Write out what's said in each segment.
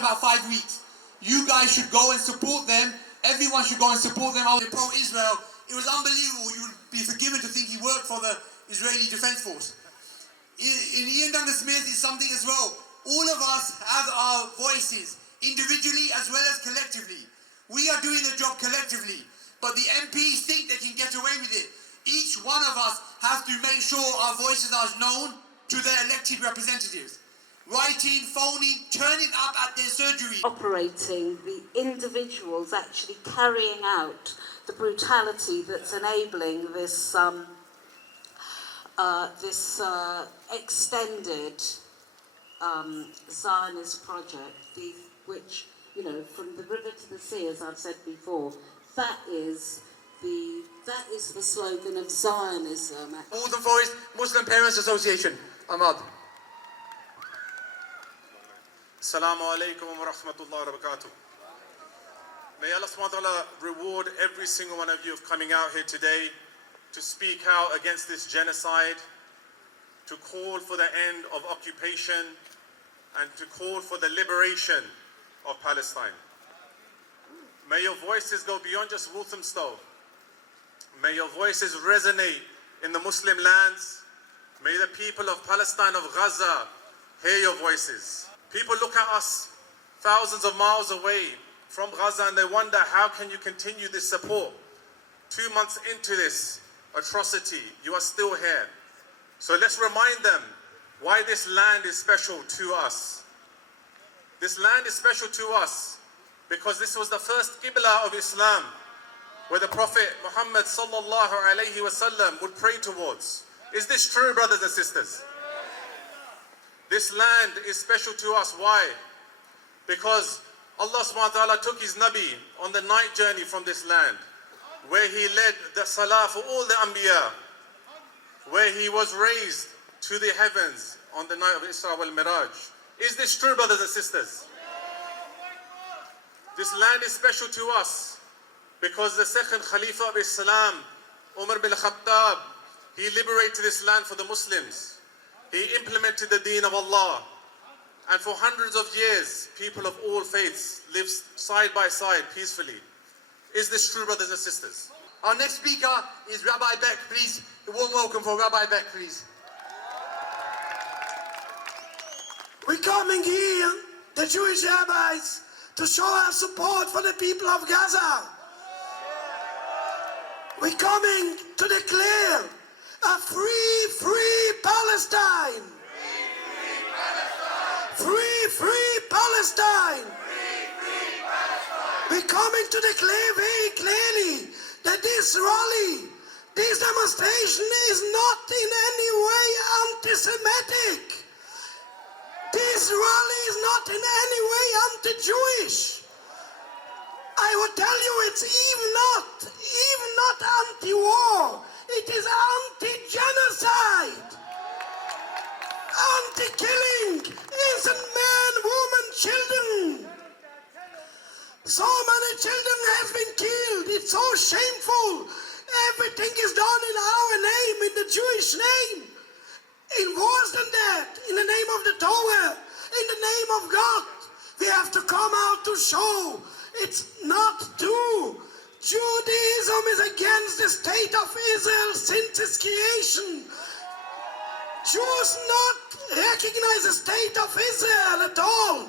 about 5 weeks. You guys should go and support them. Everyone should go and support them. They're pro-Israel. It was unbelievable. You would be forgiven to think he worked for the Israeli Defense Force. In Ian Duncan Smith is something as well. All of us have our voices, individually as well as collectively. We are doing the job collectively, but the MPs think they can get away with it. Each one of us has to make sure our voices are known to their elected representatives. Writing, phoning, turning up at their surgery. Operating the individuals actually carrying out the brutality that's enabling this extended Zionist project, which, you know, from the river to the sea, as I've said before, that is the slogan of Zionism. Waltham Forest Muslim Parents Association. Ahmad. Assalamu alaikum wa rahmatullahi wa barakatuh. May Allah subhanahu wa ta'ala reward every single one of you of coming out here today to speak out against this genocide, to call for the end of occupation, and to call for the liberation of Palestine. May your voices go beyond just Walthamstow. May your voices resonate in the Muslim lands. May the people of Palestine, of Gaza, hear your voices. People look at us thousands of miles away from Gaza and they wonder, how can you continue this support? 2 months into this atrocity, you are still here. So let's remind them why this land is special to us. This land is special to us because this was the first Qibla of Islam, where the Prophet Muhammad sallallahu alayhi wasallam would pray towards. Is this true, brothers and sisters? This land is special to us. Why? Because Allah subhanahu wa ta'ala took his Nabi on the night journey from this land, where he led the Salah for all the Anbiya, where he was raised to the heavens on the night of Isra wal Miraj. Is this true, brothers and sisters? This land is special to us because the second Khalifa of Islam, Umar bin Khattab, he liberated this land for the Muslims. He implemented the deen of Allah. And for hundreds of years, people of all faiths lived side by side peacefully. Is this true, brothers and sisters? Our next speaker is Rabbi Beck, please. A warm welcome for Rabbi Beck, please. We're coming here, the Jewish rabbis, to show our support for the people of Gaza. We're coming to declare a free Palestine. Free Palestine. We're coming to declare very clearly that this rally, this demonstration is not in any way anti-Semitic. This rally is not in any way anti-Jewish. I will tell you, it's even not anti-war. It is anti-genocide, anti-killing innocent men, women, children. So many children have been killed. It's so shameful. Everything is done in our name, in the Jewish name. In worse than that, in the name of the Torah, in the name of God. We have to come out to show it's not true. Judaism is against the state of Israel since its creation. Jews not recognize the state of Israel at all.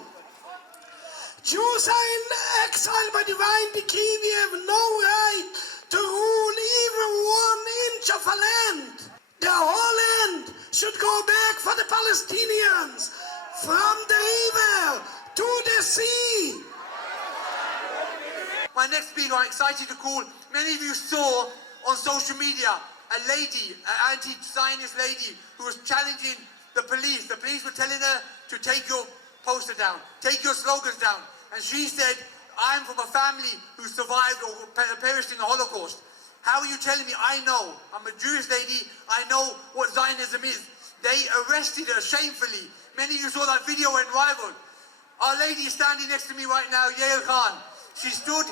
Jews are in exile by divine decree. We have no right to rule even 1 inch of a land. The whole land should go back for the Palestinians, from the river to the sea. My next speaker, I'm excited to call. Many of you saw on social media a lady, an anti-Zionist lady, who was challenging the police. The police were telling her to take your poster down, take your slogans down. And she said, I'm from a family who survived or perished in the Holocaust. How are you telling me? I know. I'm a Jewish lady. I know what Zionism is. They arrested her shamefully. Many of you saw that video went viral. Our lady is standing next to me right now, Yael Khan. She's always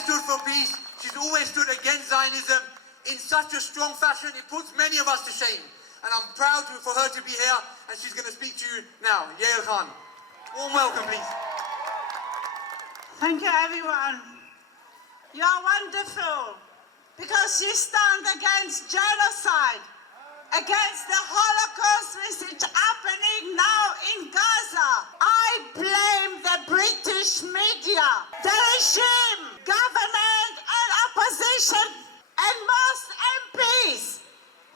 stood for peace. She's always stood against Zionism in such a strong fashion. It puts many of us to shame. and I'm proud for her to be here, and she's going to speak to you now. Yael Khan. Warm welcome, please. Thank you, everyone. You are wonderful because you stand against genocide, against the Holocaust which is happening now in Gaza. I blame the British media, the regime, government and opposition, and most MPs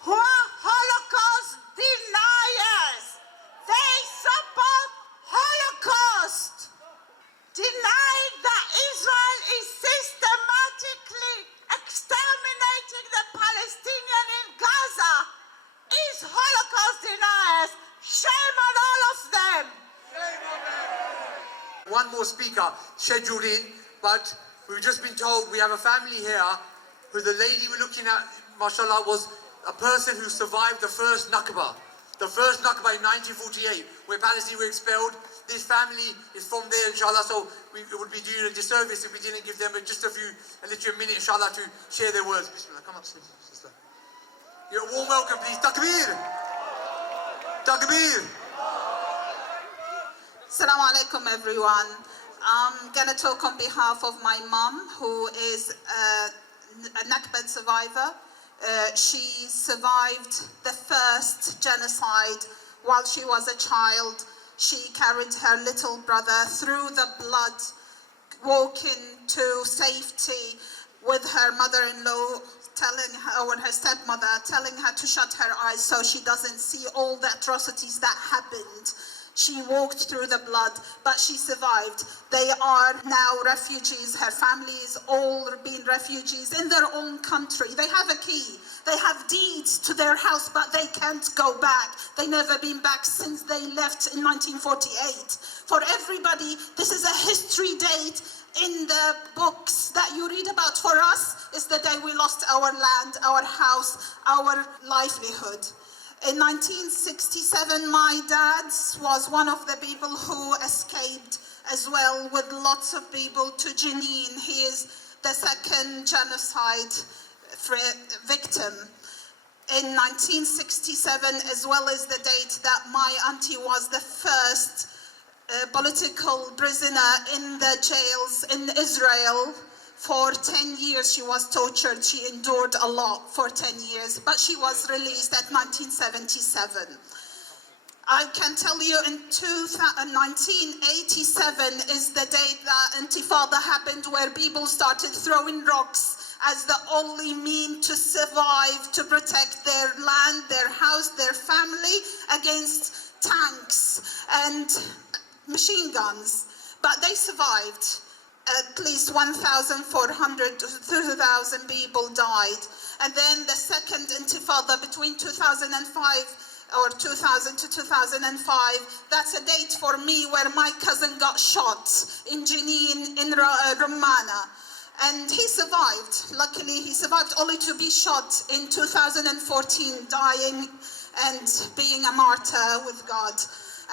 who are Holocaust deniers. They support Holocaust, denying that Israel is systematically exterminating the Palestinians in Gaza is Holocaust deniers. Shame on all of them. One more speaker scheduled in, but we've just been told we have a family here who the lady we're looking at, mashallah, was a person who survived the first Nakba. The first Nakba in 1948, where Palestine were expelled. This family is from there, inshallah, so it would be doing a disservice if we didn't give them just a literally a minute, inshallah, to share their words. Bismillah, come up, sister. You're a warm welcome, please. Takbir! Takbir! Assalamu alaikum, everyone. I'm going to talk on behalf of my mum, who is a Nakba survivor. She survived the first genocide while she was a child. She carried her little brother through the blood, walking to safety with her mother-in-law telling her, or her stepmother, telling her to shut her eyes so she doesn't see all the atrocities that happened. She walked through the blood, but she survived. They are now refugees. Her family is all being refugees in their own country. They have a key. They have deeds to their house, but they can't go back. They've never been back since they left in 1948. For everybody, this is a history date in the books that you read about. For us, it's the day we lost our land, our house, our livelihood. In 1967, my dad was one of the people who escaped as well with lots of people to Jenin. He is the second genocide victim. In 1967, as well as the date that my auntie was the first political prisoner in the jails in Israel. For 10 years she was tortured. She endured a lot for 10 years, but she was released at 1977. I can tell you in 1987 is the date that Intifada happened, where people started throwing rocks as the only mean to survive, to protect their land, their house, their family against tanks and machine guns. But they survived. At least 1,400 to 2,000 people died. And then the second Intifada between 2005 or 2000 to 2005, that's a date for me where my cousin got shot in Jenin in Romana. And he survived. Luckily, he survived only to be shot in 2014, dying and being a martyr with God.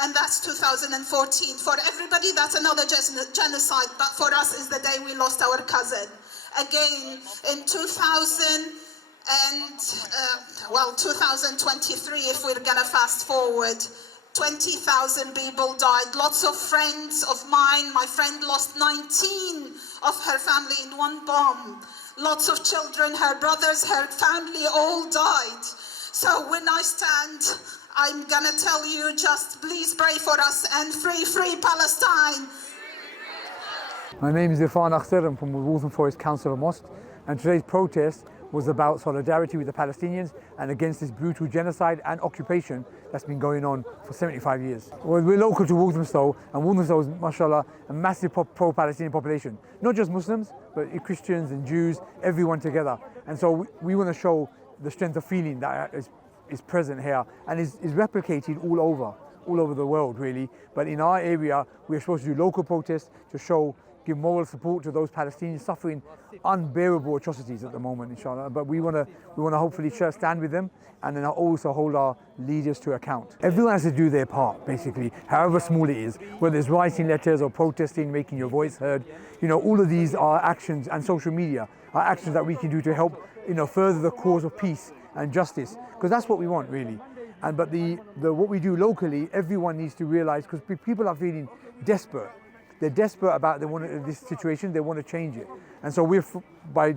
And that's 2014. For everybody, that's another genocide, but for us is the day we lost our cousin. Again, in 2023, if we're gonna fast forward, 20,000 people died. Lots of friends of mine, my friend lost 19 of her family in one bomb. Lots of children, her brothers, her family all died. So when I stand, I'm gonna tell you, just please pray for us and free Palestine. My name is Irfan Akhtar. I'm from the Waltham Forest Council of Mosques, and today's protest was about solidarity with the Palestinians and against this brutal genocide and occupation that's been going on for 75 years. Well, we're local to Walthamstow, and Walthamstow is, mashallah, a massive pro-Palestinian population. Not just Muslims, but Christians and Jews, everyone together. And so we want to show the strength of feeling that is present here and is replicated all over the world, really. But in our area, we're supposed to do local protests to give moral support to those Palestinians suffering unbearable atrocities at the moment, inshallah. But we want to hopefully stand with them and then also hold our leaders to account. Everyone has to do their part, basically, however small it is, whether it's writing letters or protesting, making your voice heard. You know, all of these are actions, and social media are actions that we can do to help, further the cause of peace and justice, because that's what we want, really. But what we do locally, everyone needs to realize, because people are feeling desperate. They're desperate about this situation, they want to change it. And so by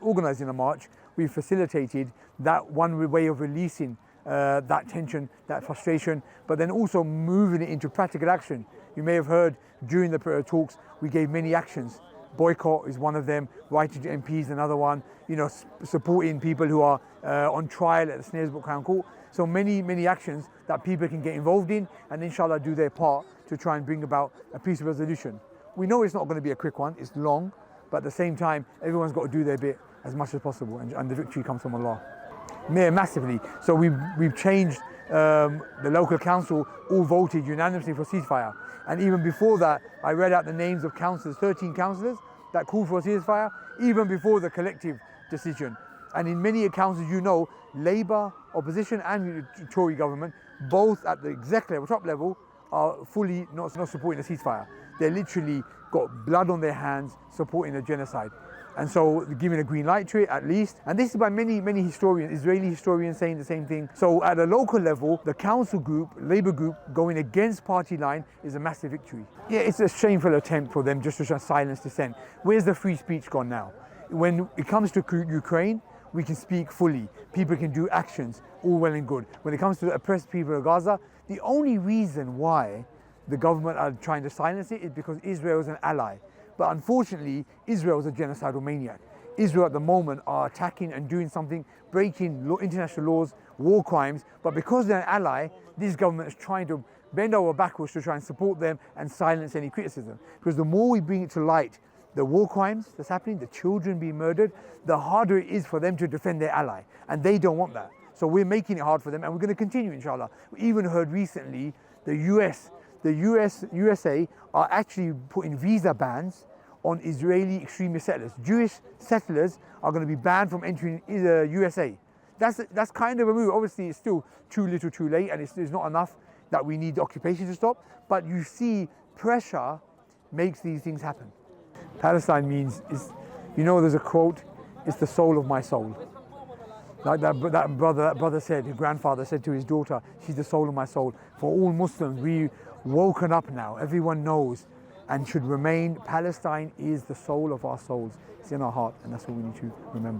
organising a march, we've facilitated that one way of releasing that tension, that frustration, but then also moving it into practical action. You may have heard during the talks, we gave many actions. Boycott is one of them, writing to MPs another one, supporting people who are on trial at the Snaresbrook Crown Court. So many actions that people can get involved in and inshallah do their part to try and bring about a peaceful resolution. We know it's not going to be a quick one, it's long, but at the same time, everyone's got to do their bit as much as possible, and the victory comes from Allah. Massively. So we've changed, the local council all voted unanimously for ceasefire. And even before that, I read out the names of councillors, 13 councillors that called for a ceasefire, even before the collective decision. And in many councils, Labour, opposition and Tory government, both at the exec level, top level, are fully not supporting a ceasefire. They're literally got blood on their hands supporting a genocide. And so giving a green light to it at least. And this is by many historians, Israeli historians saying the same thing. So at a local level, the council group, Labour group, going against party line is a massive victory. Yeah, it's a shameful attempt for them just to try to silence dissent. Where's the free speech gone now? When it comes to Ukraine, we can speak fully. People can do actions, all well and good. When it comes to the oppressed people of Gaza, the only reason why the government are trying to silence it is because Israel is an ally. But unfortunately, Israel is a genocidal maniac. Israel at the moment are attacking and doing something, breaking international laws, war crimes, but because they're an ally, this government is trying to bend over backwards to try and support them and silence any criticism. Because the more we bring it to light, the war crimes that's happening, the children being murdered, the harder it is for them to defend their ally. And they don't want that. So we're making it hard for them, and we're going to continue, inshallah. We even heard recently the USA are actually putting visa bans on Israeli extremist settlers. Jewish settlers are going to be banned from entering the USA. That's kind of a move. Obviously, it's still too little, too late, and it's not enough that we need the occupation to stop. But you see, pressure makes these things happen. Palestine means, there's a quote, it's the soul of my soul. Like that brother said, his grandfather said to his daughter, she's the soul of my soul. For all Muslims, we've woken up now. Everyone knows and should remain. Palestine is the soul of our souls. It's in our heart, and that's what we need to remember.